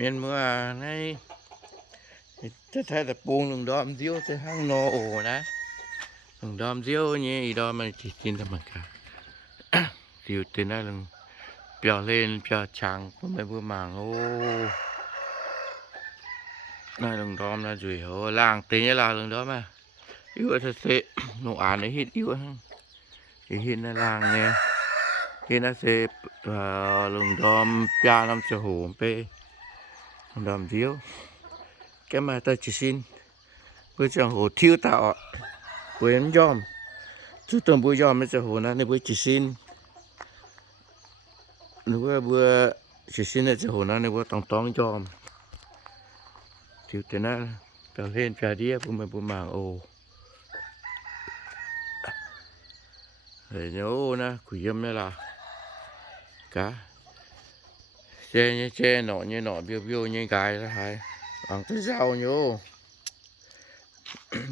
miền mưa này chắc thấy là buông lùng đom diêu tới hang nô ổ nè lùng đom diêu như ý đó mà chỉ tin ra mặt cả diêu tên này lùng bèo lên bèo trắng bữa mấy bữa màng ô này lùng đom là rủi hồ làng tính như là lùng đom mà yêu thật sự nụ án ấy hít yêu hăng thì hít là làng nè hít là sẽ lùng đom bèo năm sẽ hổ bê lùng đom diêu cái mà ta chỉ xin với chẳng hồ thiêu tạo với em yom chú tâm bữa yom mới chẳng hồ nó nên với chỉ xin nếu với bữa chỉ xin là chẳng hồ nó nên với tòng tòng yom thiếu thế nào trở lên trở đi bữa mày bữa màng ồ để nhớ ô nè quỷ yếm này là cá che như che nọ như nọ biêu biêu như cái là hai bằng cái dao nhô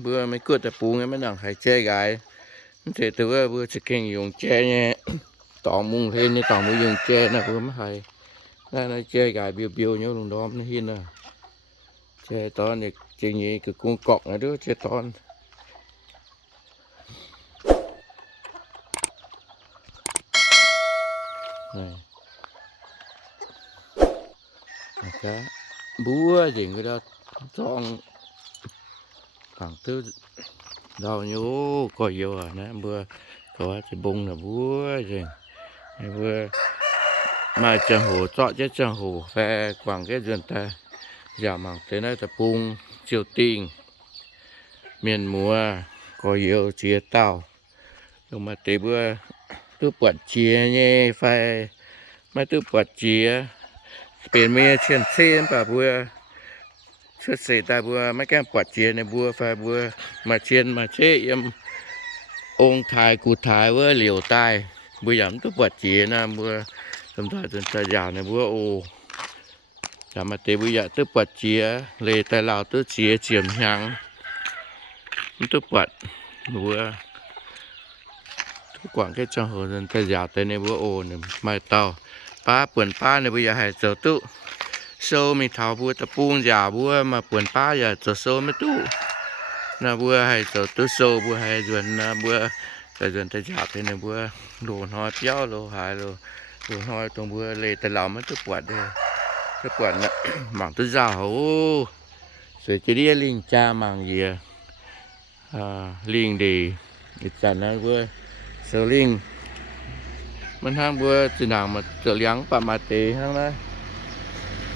bữa mới cướp tập bù nghe mấy nàng hay chê gái. Thế từ bữa chỉ sẽ kinh dùng che nhé. Tỏ mùng lên như tỏ mới dùng che nè, bữa mới hay. Đây là chê gái biêu biêu nhô luôn đom nó hiên à che to này chê nhỉ cái cung cọp này đứa che to này cá búa gì người ta chọn khoảng thứ đau nhú coi vô à nè, bữa có thì bung là búa gì bữa mà chẳng hồ chọn chứ chẳng hồ phe quảng cái dân ta, giả mảng thế này tập bung chiều tiên, miền mùa có yêu chia tàu. Nhưng mà tế bữa tôi bật chia nhé phải mà tôi bật chia เป็นเมียเชียนเซียนป่ะบัวชุดสีตาบัวไม่แก้ปวดเจียในบัวฟ้าบัวมาเชียนมาเชยมองค์ทายกูทายเว่าเหลียวใต้บัวยำตัวปวดเจียนะบัวสมทายจนตายาวในบัวโอจามาเตบัวยะตัวปวดเจียเลยแต่เราตัวเจียเจียมยังมันตัวปวดบัวทุกกว่างแค่จังหัวจนตายาวแต่ในบัวโอเนี่ยไม่เต้า ป้าเปื่อนป้าเนี่ยบ่อยากให้เจอตู้โซมีเท้าบัวตะปูนยาบัวมาเปื่อนป้าอย่าเจอโซไม่ตู้นะบัวให้เจอตู้โซบัวให้จวนนะบัวแต่จวนแต่อยากให้เนี่ยบัวโดนหอยเปี้ยวโลหายโลโดนหอยตรงบัวเลยแต่เรามันตัวปวดเด้อตัวปวดนะหมางตัวเจ้าโอ้สวยจะเรียลิงจ้าหมางเยียอ่าลิงดีอีกจันนั้นบัวเซล มันทางบัวสินางมาเจอเลี้ยงป่ามาเตทางนะ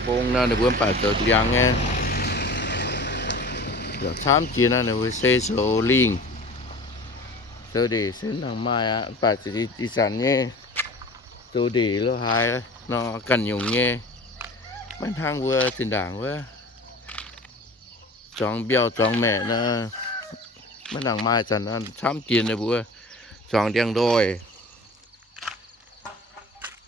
ปงน่ะในบัวป่าเจอเลี้ยงไงเดี๋ยวช้ำจีนะในบัวเซโซลิงเจอดีเส้นทางมาอะป่าจีจีสันเงี้ยเจอดีแล้วหายนอกันอยู่เงี้ยมันทางบัวสินางเว้ยจองเบี้ยวจองแม่นะมันหนังมาจันนั้นช้ำจีนในบัวอจองเดียงโดย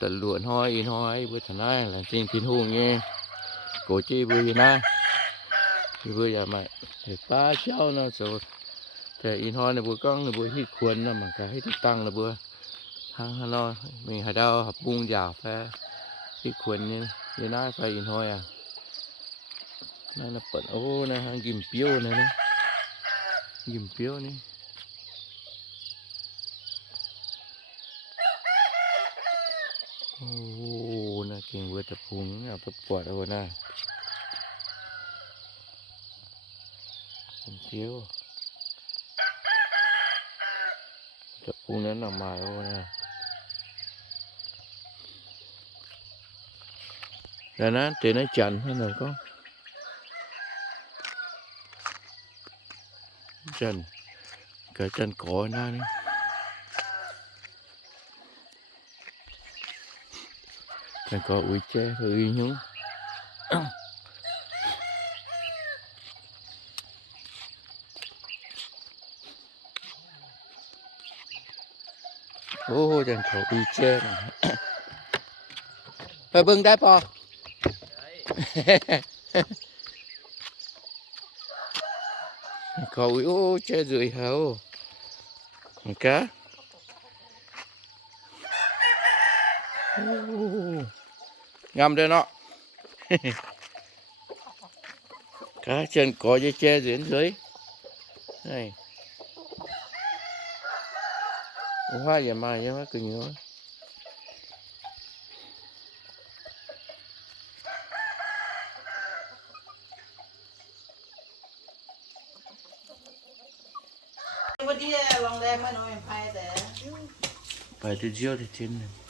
ตะลวนห้อยอิห้อยบุษนาละจริงพินหูเงี้ยโกจีบุยนะพี่บุยามาป้าเช้านะสแต่อิห้อยในบุก้องในบุที่ควรนะมันก็ให้ติดตั้งนะบัวทางฮานอยมีหาดาวหับปุ้งยาวแฟที่ควรนี่ยีน่าไฟอิห้อยอะนั่นเปิดโอ้นะฮะกิมเปียวนะนะกิมเปียวนี่ โอ้น่าเก่งเวอร์ตะพุงเอาไปปวดเอาหน้าผมเที่ยวตะพุงนั้นออกมาเล้วนะแต่นั้นเตะนั้จันให้หน่อก็จันเกิดจันก่อหน้านี้ ยแต่พวกกันโอ้โอ้ยนี่ก็พูดมากันนะมากันอะสุดท้ายมากันอะสุดเจ้าเนาะโอ้ยังบัวโจ้ลำตัวยันมาเนี่ยเออสิยืนไ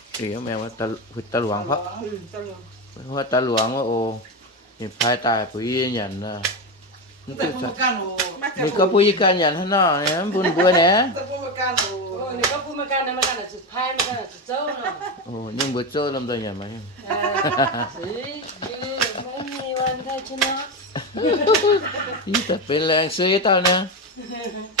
ผู้แพ้แง่งี้นะทำยังไงยันนี่ดอกแม่ผมไม่หนุชาให้บังคับเนี่ยนะเว้นหนูเว้นเซ่เป็นไงบ้างเนี่ยสัตว์เสด็จเนี่ยเป็นข้ากับห้างตัวเนี่ยไหนชี้ช่วยเป็นข้ามาอย่างกูเ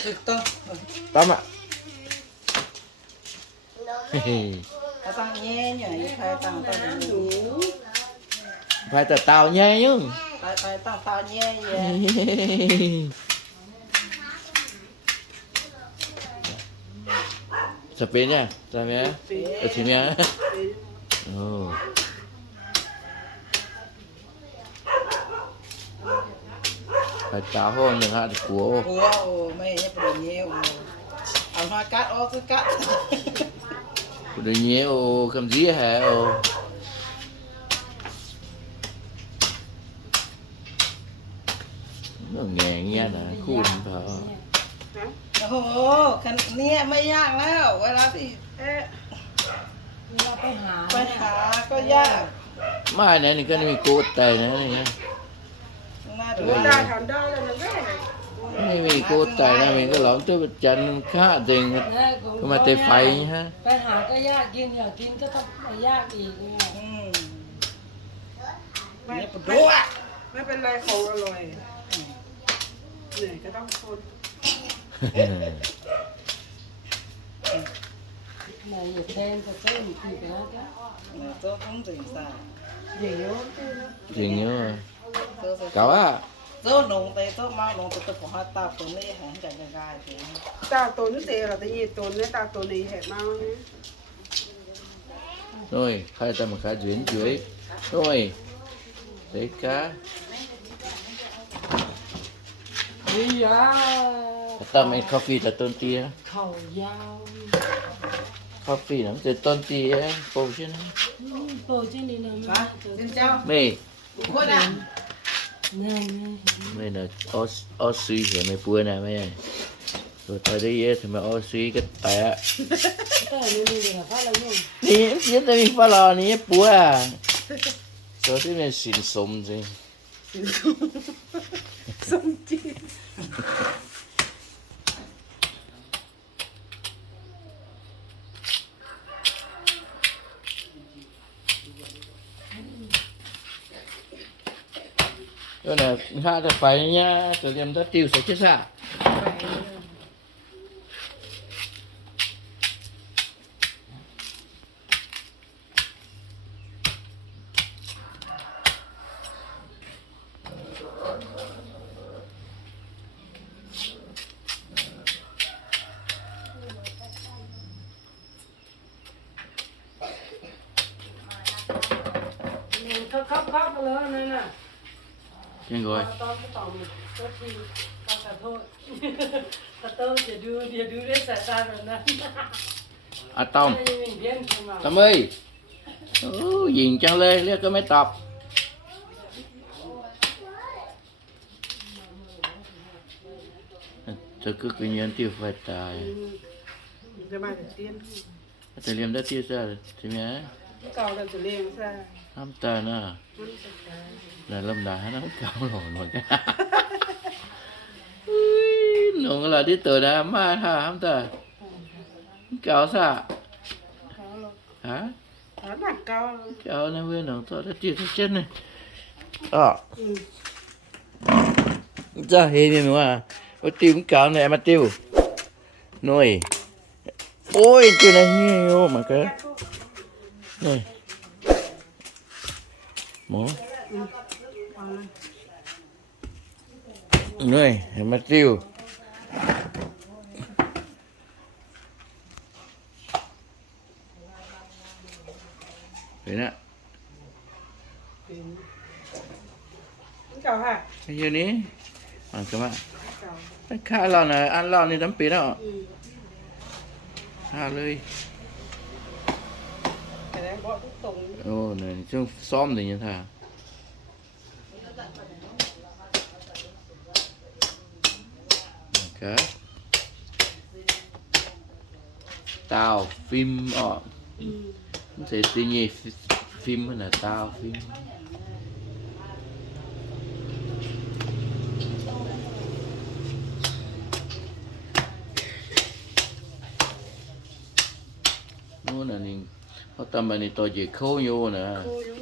ะกัวกลัวโอ้ไม่เนี่ยเป็นเงี้ยโอ้เอามากัดออก สักกัดกูเดี๋ยวนี้โอ้คำจีแฮะโอ้ nó nghe nghe nè cool phải โอ้โหคันเนี้ยไม่ยากแล้ว เวลาที่เราไปหาไปหาก็ยาก mai này thì cái này cô tài này này น่ ได้ทำได้แล้วนะแม่ไม่มีโกดแต่นะมีก็หลอมตัวจันทร์ข้าจริงก็มาเตะไฟฮะไปหาก็ยากกินอยากกินก็ต้องยากอีกเนี่ยอืมนี่ปวดด้วยไม่เป็นไรของอร่อยเหนื่อยก็ต้องทนไหนอย่าเต้นก็เต้นคือไปแล้วจ้ะเนี่ยตัวต้องถึงสายเดี๋ยวจริงเนาะ ตัวสุดเก่าอะตัวหนงเตะตัวมาหนงตัวตัวของฮัตตาตัวนี้หางจากยังไงถึงตาตัวนี้เตะเราแต่ยีตัวนี้ตาตัวนี้แหกมากนะ rồi khai ta mà khai chuyển chuối rồi đấy cá นี่ยา Tama coffee ta ton tia. เข่ายาว Coffee nó từ ton tia po chứ nó. โปรเจนี่นะปะเจ้าเจ้า Mày คนอะนั่น mày là o o suy thì mày bua nè mày. Rồi tới đây thì mày o suy cái tẻ. แต่นี่นี่เดี๋ยวพาเราอยู่ Nè, biết đây mình phải lo nè bua à. Rồi thế mày xin sum gì. สมจี Rồi nè, ha là phải nha, rồi em ta tiêu sẽ chết sao? เขาเขาเขาไปแล้วนั่นน่ะ Nhanh rồi. ตอนต่อมก็ทีขอโทษขอโทษอย่าดูอย่าดูด้วยสายตาแบบนั้น À Tông, ไม่มีเพี้ยนขึ้นมา Tâm ơi. Ừ, nhìn chân lên, liếc có mấy tập. Tôi cứ cứ nhiên tiêu phải tài. จะมาจากเตียน Tôi liêm đã tiêu ra thì mẹ เก่าเราจะเลี้ยงซะ Hám ta nè. มันจะตาย Là lâm đá nó không cao rồi mà cái. Ui, Nó là đi tới đá mà hả hám ta. Cao sao? เขาหรอก Hả? หาหนักเก่า Cao nó với nó tôi đã tiêu chết này. Ờ. อืม Ra hề mình mà. Ôi tiêu cũng cao này mà tiêu. Nồi. Ôi tiêu này nhiều mà cái. Này. Mỏ. เอาเลย Nồi, mà tiêu. Đấy nè. เป็นมันเก่าค่ะ Cái gì ní? À các bạn. เก่า Cái khá lon này, ăn lon này tấm pí đó. อืม Khá lơi. แต่แล้วบอกทุกตรง Ồ, này, chung xóm thì như thế nào? Ok. Tao phim ờ อืม thì tuy nhiên phi- phim mới là tao phim nó là nhìn có tâm mà nhìn tôi chỉ khô vô nè โคอยู่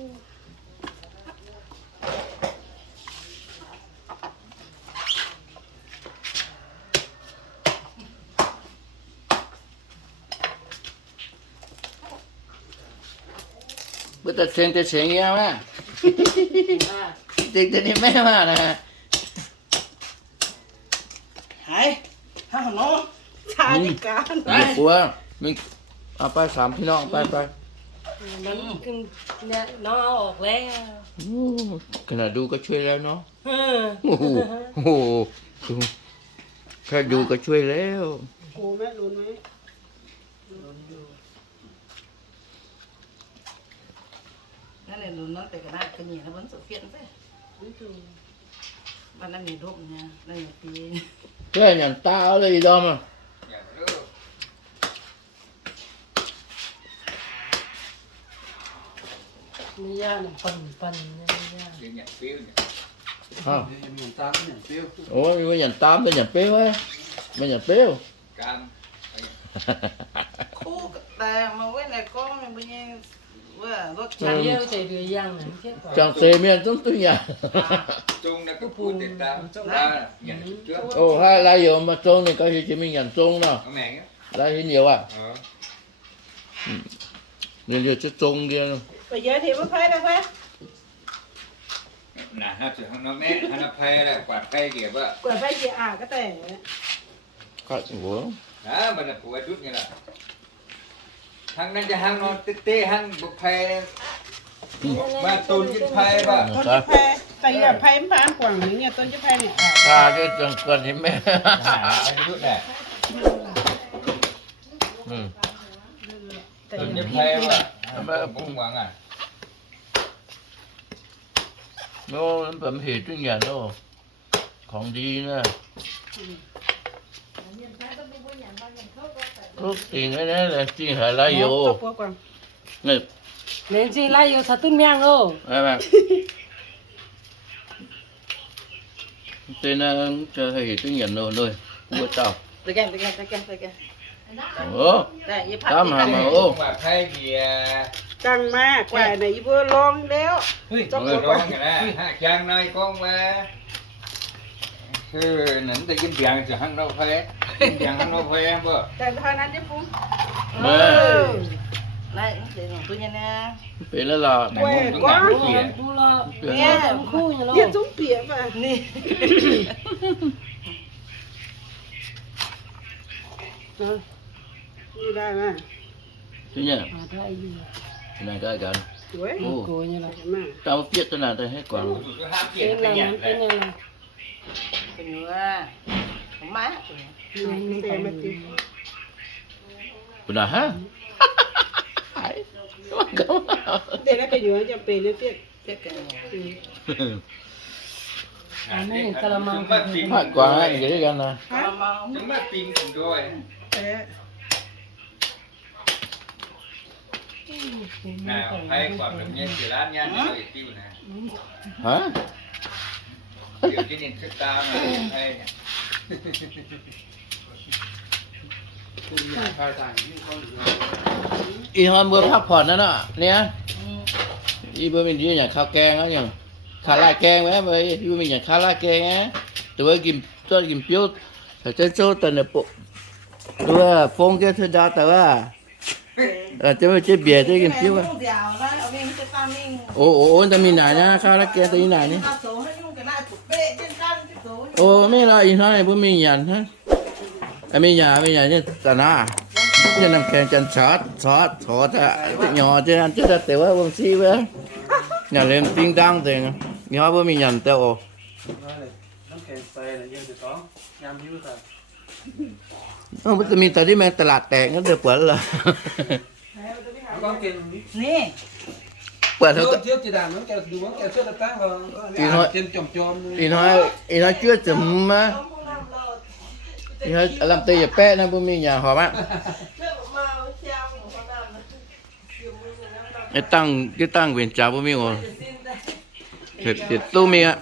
bữa ta xem ta xem nghe mà tiền tiền đi mẹ mà nè หายห้าหนอชาติการ Việc của mình à ไปสามพี่น้องไปไป มันขึ้นเนี่ยน้องเอาออกแล้วอู้ขนาดดูก็ช่วยแล้วเนาะเออโอ้โหโอ้โหแค่ดูก็ช่วยแล้วโกแม่รุนไหมนั่นแหละหนูน้องแต่ก็ได้ก็นี่แล้วมันสุดเพี้ยนไปไม่ถูกบ้านนั้นมีรูปเนี่ยนั่นปี cái nhà tao lấy gì đâu mà มีย่าหนึ่งปั่นปั่นเนี่ยย่า à. ủa nhưng mà nhà tam tôi nhà béo ấy mà nhà béo คู่แต่มาไว้ในกล้องมันเป็นยังว่ารถฉันเลี้ยวใจเรือย่างนั้นแค่ก่อน chẳng xề miền trong tôi nhà chung là cái phun để ta ta nhận được trước ồ hai lai giờ mà trông này có gì chỉ mình nhận trông nào nó mẹ á lai thì nhiều à ờ nên giờ chứ trông kia ไปเยอะทีว่าไพ่นะไพ่ nè nó chỉ nó mẹ nó phe là quạt phe kìa vợ กว่าไพ่เกียอ่าก็แต่ cắt của đó mà là của chút như là hăng nên cho hăng nó tê tê hăng bực phe mà tôn cái phe vợ คนที่แพ้แต่อย่าไพ่บ้านกว่างนี้เนี่ยต้นจะไพ่เนี่ยตาจะจนกวนที่แม่อายุเนี่ยอืมแต่ต้นอย่าจะพิแพ้มพ์ว่า บุ้งหวังอ่ะ โน้มันเป็นเหตุทุกอย่างโน้ของดีนะทุกสิ่งเลยนะเลยจริงหาไรอยู่ ตัวกว่าง นี่ 连进来有他对面喽， ไอ้แม่tên là chờ hệทุกอย่างโน้เลยบัวเต่า ตะแกงตะแกงตะแกงตะแกง Ủa, tám hàm mà ô ว่าใครเกียร์จังมากกว่าไหนเพื่อลองแล้ว เฮ้ยต้องมือร้องกันนะฮะจางนายกองมาคือหนังตะกินเบียงจะหังเราแพ้กินเบียงหังเราแพ้เพื่อแต่เท่านั้นที่ปุ้ม Mê. Lại, để ngủ tôi nha nè. Bị nó lò หนังมึงต้องหนังเกียร์ Đu lo, Được nghe rồi. cũng khui nhà เรียน lo. ทุ่งเปียมา Nè. อยู่ได้ไหม Thế nhá, หาได้อยู่ cái này cái gần. สวย Ồ, โกยนี่ล่ะ มาก tao biết cái này tao hết quả. เป็นอะไรมันเป็นอะไร เป็นเนื้อของม้าเต็มมาติ Bữa nào hả? Ấy, cảm ơn, cảm เต็มแล้วไปอยู่จำเป็นนะเตี้ยเจ๊กันเนี่ย ơn. อันนั้นกะละมัง Mệt quá, cái gần này. กระมัง Đúng là tim của tôi. เออ นะให้ความแบบนี้สิร้านย่านนี้ก็ติ้วนะ Hả? เดี๋ยวจะเน้นสตาร์มาให้เนี่ย Y hôm bữa phát phòn đó nè Nè Y bữa mình đi nhà khao keng đó nhỉ Khá lại keng với với Y bữa mình nhà khá lại keng á Tụi bữa kìm Tôi kìm phiếu Thật chân số tần là bộ Tụi bữa phong cái thứ đó tụi bữa Ờ chứ bữa chế bìa chứ kìm phiếu á เดี๋ยวนะเอาเองจะตา มเอง Ồ ồ ồ tao mình này nha Khá lại keng tao như này nhé ตาโสให้ยุ่งกันได้ถูกเป๊ะเช่นกันที่โส Ồ mấy là y nói bữa mình nhận hết À mấy nhà mấy nhà như tà na Như nằm kèm chân sót sót sót à Nhỏ chứ anh chứ ra tiểu á bông xí với Nhà lên tiếng đăng thì Nhỏ bữa mình nhận tao ồ น้ำแข็งใส่อะไรเย อะจะต้องยามยิ้วแต่ Nó bữa mình tới đi mẹ tà lạt tẹn nó được quẩn là ต้องกินนี่ Quẩn เชื่ thôi อเชื่อจีดานน้ำแกดูว่าแกเชื่อตะตั้งเรากินจอมจอม Y nói Y nói chưa chấm á Y nói làm tì giờ pet nó bữa mình nhà họp á เชื่อมาเชียวของเขาดำนะเชื่อมือน้ำดำ Cái tăng Cái tăng quyền trả bữa mình rồi สิ้นได้ Thì, thì tu mình á